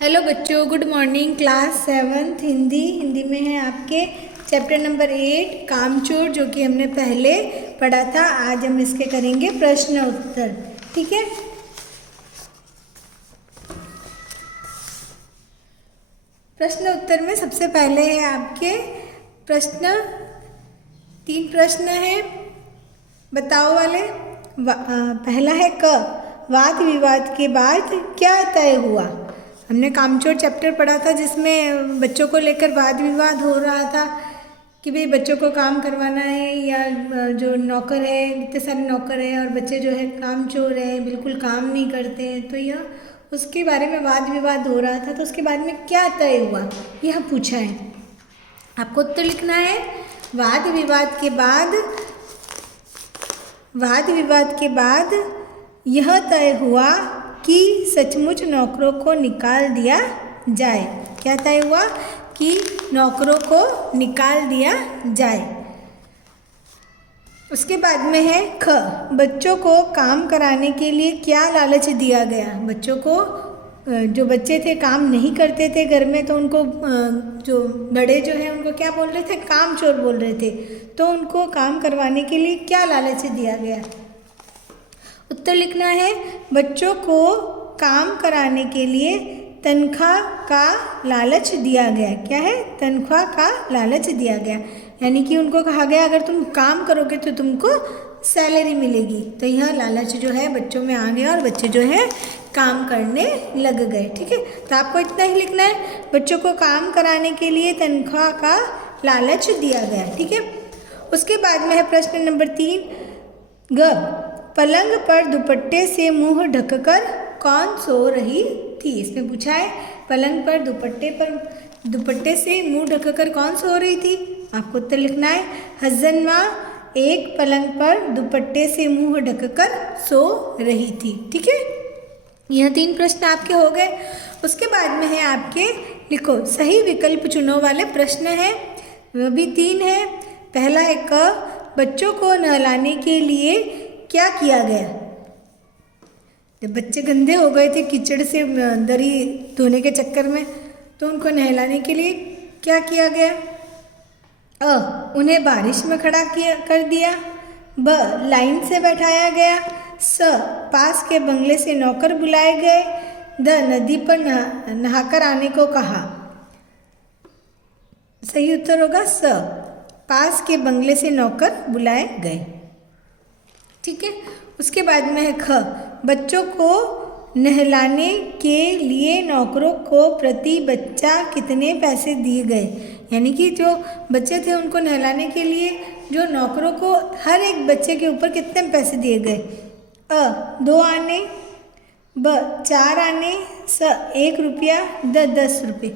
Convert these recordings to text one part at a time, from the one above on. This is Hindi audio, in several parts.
हेलो बच्चों, good morning. Class 7th Hindi में है आपके चैप्टर नंबर 8 कामचोर, जो कि हमने पहले पढ़ा था। आज हम इसके करेंगे प्रश्न उत्तर। ठीक है, प्रश्न उत्तर में सबसे पहले है आपके प्रश्न, 3 प्रश्न हैं बताओ वाले। पहला है क, वाद विवाद के बाद क्या तय हुआ। हमने कामचोर चैप्टर पढ़ा था जिसमें बच्चों को लेकर वाद विवाद हो रहा था कि भाई बच्चों को काम करवाना है या जो नौकर है, इतने सारे नौकर हैं और बच्चे जो है कामचोर है, बिल्कुल काम नहीं करते हैं। तो यह उसके बारे में वाद विवाद हो रहा था। तो उसके बाद में क्या तय हुआ यह पूछा है। आपको उत्तर लिखना है। वाद विवाद के बाद यह तय हुआ कि सचमुच नौकरों को निकाल दिया जाए। क्या तय हुआ? कि नौकरों को निकाल दिया जाए। उसके बाद में है ख, बच्चों को काम कराने के लिए क्या लालच दिया गया। बच्चों को, जो बच्चे थे काम नहीं करते थे घर में, तो उनको जो बड़े जो है उनको क्या बोल रहे थे? कामचोर बोल रहे थे। तो उनको काम करवाने के लिए क्या लालच दिया गया? उत्तर लिखना है। बच्चों को काम कराने के लिए तनख्वाह का लालच दिया गया। क्या है? तनख्वाह का लालच दिया गया। यानी कि उनको कहा गया अगर तुम काम करोगे तो तुमको सैलरी मिलेगी। तो यह लालच जो है बच्चों में आ गया और बच्चे जो है काम करने लग गए। ठीक है, तो आपको इतना ही लिखना है, बच्चों को काम कराने के लिए तनख्वाह का लालच दिया गया। ठीक है, उसके बाद में है प्रश्न नंबर 3 ग, पलंग पर दुपट्टे से मुंह ढककर कौन सो रही थी। इसमें पूछा है पलंग पर दुपट्टे से मुंह ढककर कौन सो रही थी। आपको उत्तर लिखना है। हसन माँ एक पलंग पर दुपट्टे से मुंह ढककर सो रही थी। ठीक है, यह 3 प्रश्न आपके हो गए। उसके बाद में है आपके लिखो सही विकल्प चुनो वाले प्रश्न है, वह भी 3 है। पहला है क, बच्चों को नहलाने के लिए क्या किया गया। जब बच्चे गंदे हो गए थे कीचड़ से दरी धोने के चक्कर में, तो उनको नहलाने के लिए क्या किया गया। अ, उन्हें बारिश में खड़ा कर दिया। ब, लाइन से बैठाया गया। स, पास के बंगले से नौकर बुलाए गए। द, नदी पर नहाकर आने को कहा। सही उत्तर होगा स, पास के बंगले से नौकर बुलाए गए। ठीक है, उसके बाद में है ख, बच्चों को नहलाने के लिए नौकरों को प्रति बच्चा कितने पैसे दिए गए। यानी कि जो बच्चे थे उनको नहलाने के लिए जो नौकरों को हर एक बच्चे के ऊपर कितने पैसे दिए गए। अ, 2 आने। ब, 4 आने। स, 1 रुपया। द, 10 रुपये।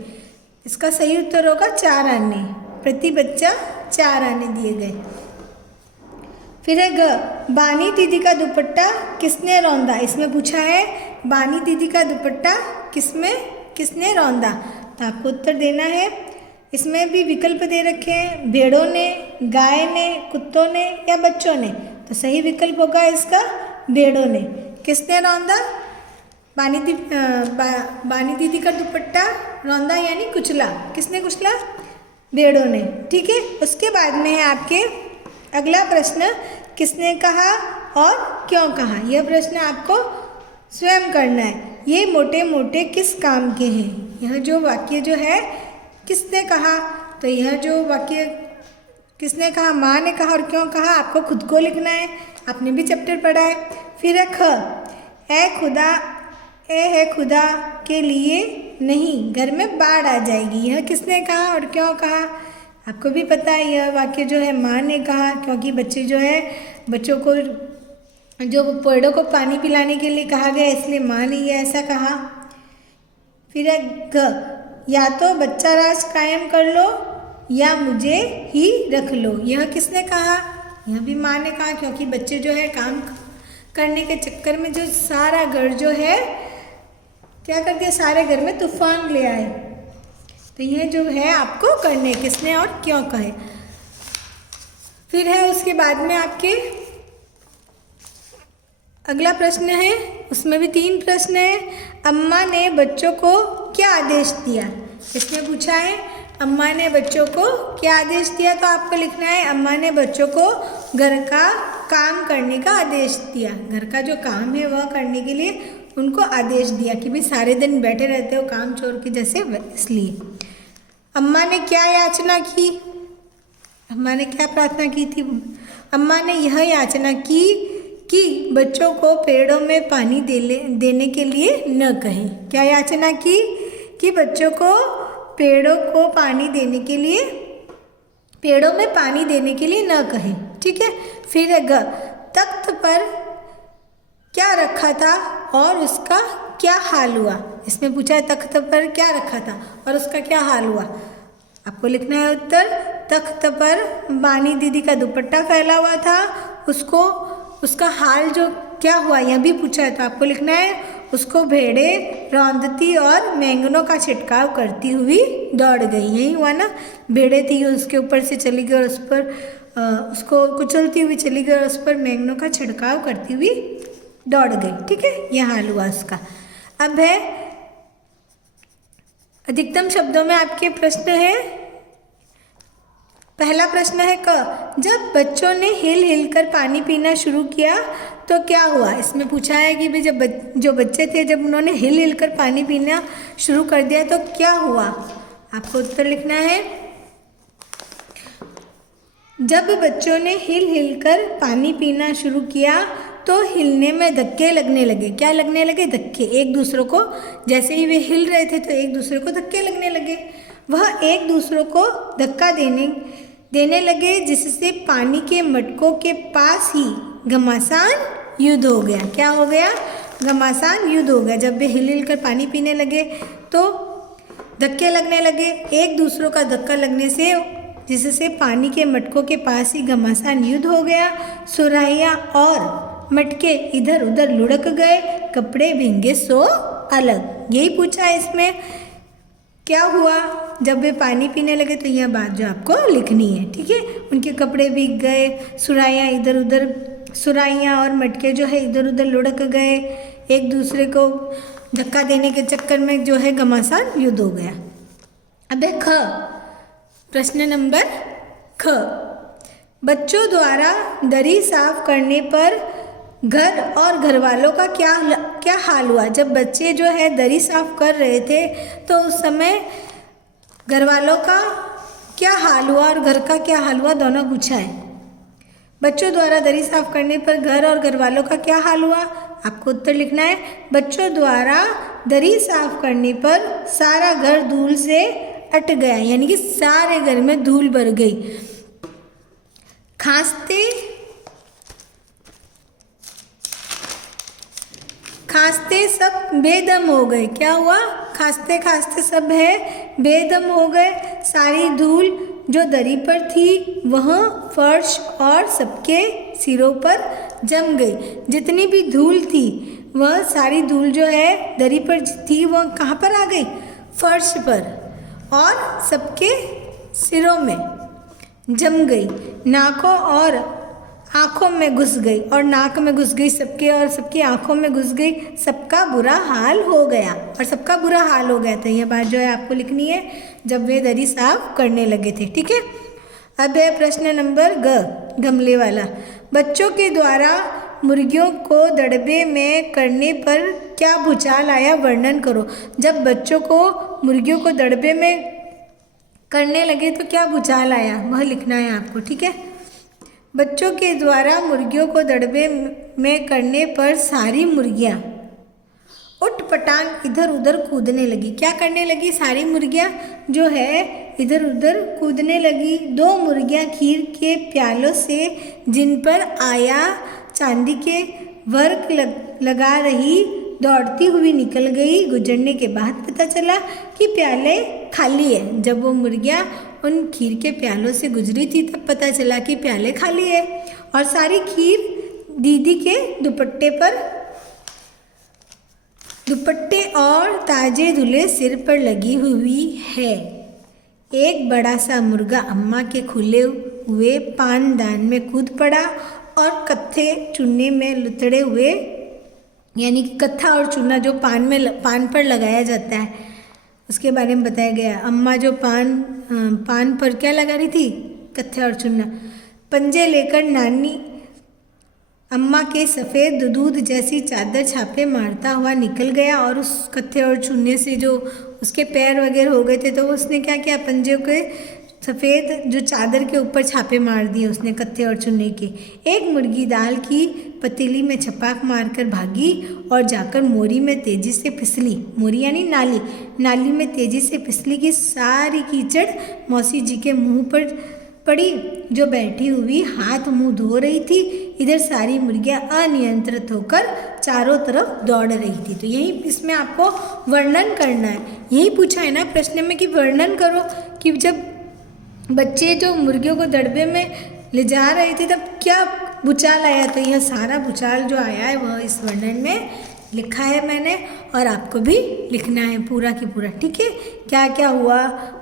इसका सही उत्तर होगा 4 आने। प्रति बच्चा 4 आने दिए गए। फिर है ग, बानी दीदी का दुपट्टा किसने रौंदा। इसमें पूछा है बानी दीदी का दुपट्टा किसने रौंदा। तो आपको उत्तर देना है। इसमें भी विकल्प दे रखे हैं, भेड़ों ने, गाय ने, कुत्तों ने या बच्चों ने। तो सही विकल्प होगा इसका भेड़ों ने। किसने रौंदा? बानी दीदी का दुपट्टा रौंदा यानी कुचला। किसने कुचला? भेड़ों ने। ठीक है, उसके बाद में है आपके अगला प्रश्न, किसने कहा और क्यों कहा। यह प्रश्न आपको स्वयं करना है। ये मोटे मोटे किस काम के हैं। यह जो वाक्य जो है किसने कहा, तो यह जो वाक्य किसने कहा, माँ ने कहा और क्यों कहा, आपको खुद को लिखना है। आपने भी चैप्टर पढ़ा है। फिर है ख, ए है खुदा के लिए नहीं घर में बाढ़ आ जाएगी। यह किसने कहा और क्यों कहा, आपको भी पता है। यह वाक्य जो है माँ ने कहा, क्योंकि बच्चे जो है बच्चों को जो पेड़ों को पानी पिलाने के लिए कहा गया, इसलिए माँ ने यह ऐसा कहा। फिर है ग, या तो बच्चा राज कायम कर लो या मुझे ही रख लो। यह किसने कहा? यह भी माँ ने कहा, क्योंकि बच्चे जो है काम करने के चक्कर में जो सारा घर जो है क्या कर दिया, सारे घर में तूफान ले आए। तो यह जो है आपको करने किसने और क्यों कहे। फिर है उसके बाद में आपके अगला प्रश्न है, उसमें भी 3 प्रश्न है। अम्मा ने बच्चों को क्या आदेश दिया। इसमें पूछा है अम्मा ने बच्चों को क्या आदेश दिया, तो आपको लिखना है अम्मा ने बच्चों को घर का काम करने का आदेश दिया। घर का जो काम है वह करने के लिए उनको आदेश दिया कि भाई सारे दिन बैठे रहते हो काम चोर के जैसे, इसलिए। अम्मा ने क्या याचना की, अम्मा ने क्या प्रार्थना की थी। अम्मा ने यह याचना की कि बच्चों को पेड़ों में पानी देने के लिए न कहें। क्या याचना की कि बच्चों को पेड़ों को पानी देने के लिए, पेड़ों में पानी देने के लिए न कहें। ठीक है। फिर है ग, तख्त पर क्या रखा था और उसका क्या हाल हुआ। इसमें पूछा है तख्त पर क्या रखा था और उसका क्या हाल हुआ। आपको लिखना है उत्तर, तख्त पर बानी दीदी का दुपट्टा फैला हुआ था, उसको उसका हाल जो क्या हुआ यह भी पूछा है, तो आपको लिखना है उसको भेड़ें रौंदती और बैंगनों का छिड़काव करती हुई दौड़ गई। यही हुआ ना, भेड़ें थी उसके ऊपर से चली गई और उस पर उसको कुचलती हुई चली गई और उस पर बैंगनों का छिड़काव करती हुई दौड़ गई। ठीक है, यह हाल हुआ उसका। अब है अधिकतम शब्दों में आपके प्रश्न है। पहला प्रश्न है क, जब बच्चों ने हिल हिल कर पानी पीना शुरू किया तो क्या हुआ। इसमें पूछा है कि भाई जब जो बच्चे थे जब उन्होंने हिल हिल कर पानी पीना शुरू कर दिया तो क्या हुआ। आपको उत्तर लिखना है, जब बच्चों ने हिल हिल कर पानी पीना शुरू किया तो हिलने में धक्के लगने लगे। क्या लगने लगे, धक्के। एक दूसरों को, जैसे ही वे हिल रहे थे तो एक दूसरे को धक्के लगने लगे। वह एक दूसरों को धक्का देने लगे जिससे पानी के मटकों के पास ही घमासान युद्ध हो गया। क्या हो गया, घमासान युद्ध हो गया। जब वे हिल हिल कर पानी पीने लगे तो धक्के लगने लगे, एक दूसरों का धक्का लगने से जिससे पानी के मटकों के पास ही घमासान युद्ध हो गया। सुराहियाँ और मटके इधर उधर लुढ़क गए, कपड़े भींगे सो अलग। यही पूछा है इसमें, क्या हुआ जब वे पानी पीने लगे, तो यह बात जो आपको लिखनी है। ठीक है, उनके कपड़े भीग गए, सुराहियाँ इधर उधर, सुराहियाँ और मटके जो है इधर उधर लुढ़क गए, एक दूसरे को धक्का देने के चक्कर में जो है घमासान युद्ध हो गया। अब है ख, प्रश्न नंबर ख, बच्चों द्वारा दरी साफ करने पर घर और घर वालों का क्या हाल हुआ। जब बच्चे जो है दरी साफ कर रहे थे तो उस समय घर वालों का क्या हाल हुआ और घर का क्या हाल हुआ, दोनों पूछा है। बच्चों द्वारा दरी साफ करने पर घर और घर वालों का क्या हाल हुआ। आपको उत्तर लिखना है, बच्चों द्वारा दरी साफ करने पर सारा घर धूल से अट गया, यानी कि सारे घर में धूल भर गई। खांसते सब बेदम हो गए। क्या हुआ, खांसते खांसते सब है बेदम हो गए। सारी धूल जो दरी पर थी वह फर्श और सबके सिरों पर जम गई। जितनी भी धूल थी वह सारी धूल जो है दरी पर थी वह कहाँ पर आ गई, फर्श पर और सबके सिरों में जम गई। नाकों और आँखों में घुस गई और नाक में घुस गई सबके और सबकी आँखों में घुस गई। सबका बुरा हाल हो गया और सबका बुरा हाल हो गया था। यह बात जो है आपको लिखनी है जब वे दरी साफ करने लगे थे। ठीक है, अब है प्रश्न नंबर ग, गमले वाला। बच्चों के द्वारा मुर्गियों को दड़बे में करने पर क्या भूचाल आया, वर्णन करो। जब बच्चों को मुर्गियों को दड़बे में करने लगे तो क्या भूचाल आया, वह लिखना है आपको। ठीक है, बच्चों के द्वारा मुर्गियों को दड़बे में करने पर सारी मुर्गियाँ उठपटांग इधर उधर कूदने लगी। क्या करने लगी, सारी मुर्गियाँ जो है इधर उधर कूदने लगी। दो मुर्गियाँ खीर के प्यालों से जिन पर आया चांदी के वर्क लगा रही दौड़ती हुई निकल गई। गुजरने के बाद पता चला कि प्याले खाली है। जब वो मुर्गियाँ उन खीर के प्यालों से गुजरी थी तब पता चला कि प्याले खाली है और सारी खीर दीदी के दुपट्टे और ताजे धुले सिर पर लगी हुई है। एक बड़ा सा मुर्गा अम्मा के खुले हुए पानदान में कूद पड़ा और कत्थे चुन्ने में लुतड़े हुए यानी कि कत्था और चूना जो पान पर लगाया जाता है उसके बारे में बताया गया। अम्मा जो पान पर क्या लगा रही थी? कत्था और चूना। पंजे लेकर नानी अम्मा के सफ़ेद दूध जैसी चादर छापे मारता हुआ निकल गया और उस कत्थे और चूने से जो उसके पैर वगैरह हो गए थे, तो उसने क्या किया, पंजे के सफ़ेद जो चादर के ऊपर छापे मार दिए उसने कत्थे और चूने के। एक मुर्गी दाल की पतीली में छपाक मारकर भागी और जाकर मोरी में तेजी से फिसली। मोरी यानी नाली। नाली में तेजी से फिसली की सारी कीचड़ मौसी जी के मुंह पर पड़ी, जो बैठी हुई हाथ मुंह धो रही थी। इधर सारी मुर्गियां अनियंत्रित होकर चारों तरफ दौड़ रही थी। तो यही इसमें आपको वर्णन करना है। यही पूछा है ना प्रश्न में कि वर्णन करो कि जब बच्चे जो मुर्गियों को दड़बे में ले जा रहे थे तब क्या भूचाल आया। तो यह सारा भूचाल जो आया है वह इस वर्णन में लिखा है मैंने, और आपको भी लिखना है पूरा की पूरा, ठीक है। क्या क्या हुआ,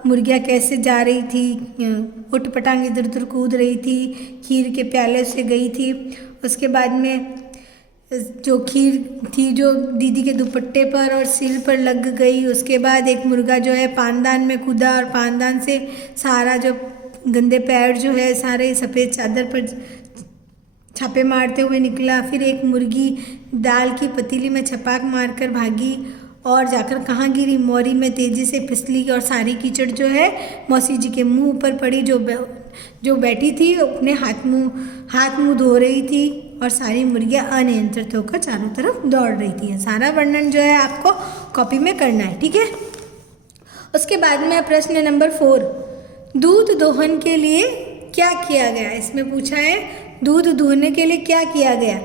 मुर्गियाँ कैसे जा रही थी, उठ पटांग इधर उधर कूद रही थी, खीर के प्याले से गई थी, उसके बाद में जो खीर थी जो दीदी के दुपट्टे पर और सिर पर लग गई। उसके बाद एक मुर्गा जो है पानदान में कूदा और पानदान से सारा जो गंदे पैर जो है सारे सफ़ेद चादर पर छापे मारते हुए निकला। फिर एक मुर्गी दाल की पतीली में छपाक मारकर भागी और जाकर कहाँ गिरी, मोरी में तेज़ी से फिसली और सारी कीचड़ जो है मौसी जी के मुंह पर पड़ी। जो बैठी थी अपने हाथ मुंह धो रही थी और सारी मुर्गियाँ अनियंत्रित होकर चारों तरफ दौड़ रही थी। सारा वर्णन जो है आपको कॉपी में करना है, ठीक है। उसके बाद में प्रश्न नंबर 4, दूध दोहन के लिए क्या किया गया। इसमें पूछा है दूध दोहने के लिए क्या किया गया।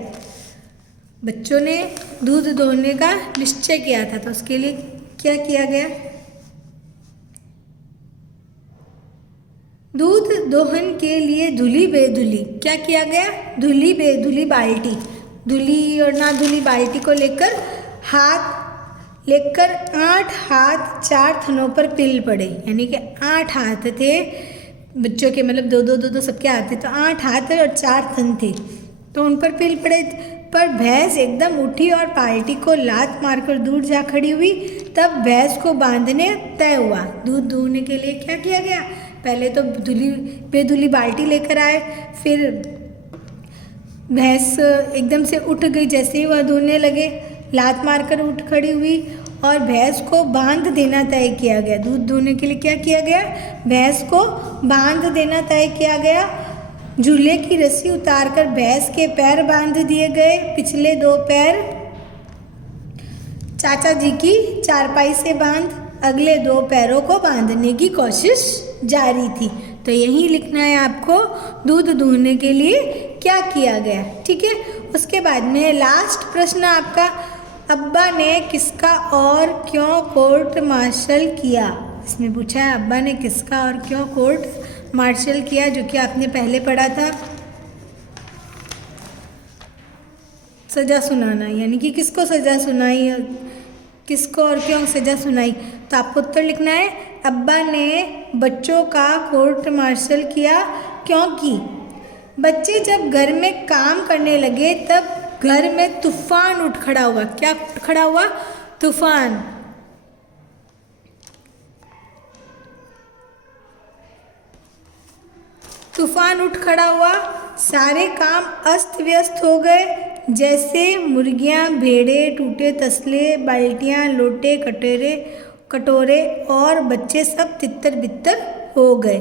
बच्चों ने दूध दोहने का निश्चय किया था, तो उसके लिए क्या किया गया। दूध दोहन के लिए धुली बेधुली क्या किया गया। धुली बेधुली बाल्टी, धुली और ना धुली बाल्टी को लेकर 8 हाथ 4 थनों पर पिल पड़े, यानी कि 8 हाथ थे बच्चों के, मतलब दो सबके हाथ थे, तो 8 हाथ और 4 थन थे, तो उन पर पिल पड़े। पर भैंस एकदम उठी और बाल्टी को लात मारकर दूर जा खड़ी हुई। तब भैंस को बांधने तय हुआ। दूध दूहने के लिए क्या किया गया, पहले तो बेधुली बाल्टी लेकर आए, फिर भैंस एकदम से उठ गई। जैसे ही वह दूहने लगे लात मारकर उठ खड़ी हुई और भैंस को बांध देना तय किया गया। दूध दूहने के लिए क्या किया गया, भैंस को बांध देना तय किया गया। झूले की रस्सी उतारकर भैंस के पैर बांध दिए गए। पिछले 2 पैर चाचा जी की चारपाई से बांध अगले 2 पैरों को बांधने की कोशिश जारी थी। तो यही लिखना है आपको, दूध दूहने के लिए क्या किया गया, ठीक है। उसके बाद में लास्ट प्रश्न आपका, अब्बा ने किसका और क्यों कोर्ट मार्शल किया। इसमें पूछा है अब्बा ने किसका और क्यों कोर्ट मार्शल किया, जो कि आपने पहले पढ़ा था। सज़ा सुनाना, यानी कि किसको सज़ा सुनाई, किसको और क्यों सज़ा सुनाई। तो आपको उत्तर लिखना है, अब्बा ने बच्चों का कोर्ट मार्शल किया क्योंकि बच्चे जब घर में काम करने लगे तब घर में तूफान उठ खड़ा हुआ। क्या उठ खड़ा हुआ, तूफान। तूफान उठ खड़ा हुआ, सारे काम अस्त व्यस्त हो गए, जैसे मुर्गियां, भेड़े, टूटे तसले, बाल्टियां, लोटे, कटोरे और बच्चे सब तितर बितर हो गए।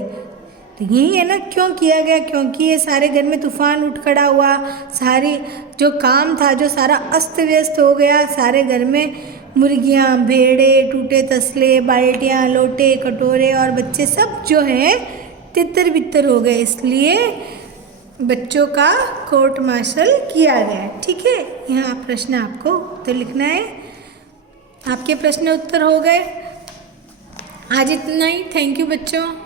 तो यही है ना क्यों किया गया, क्योंकि ये सारे घर में तूफान उठ खड़ा हुआ, सारी जो काम था जो सारा अस्त व्यस्त हो गया। सारे घर में मुर्गियां, भेड़े, टूटे तसले, बाल्टियां, लोटे, कटोरे और बच्चे सब जो हैं तितर बितर हो गए, इसलिए बच्चों का कोर्ट मार्शल किया गया, ठीक है। यहाँ प्रश्न आपको उत्तर लिखना है। आपके प्रश्न उत्तर हो गए। आज इतना ही। थैंक यू बच्चों।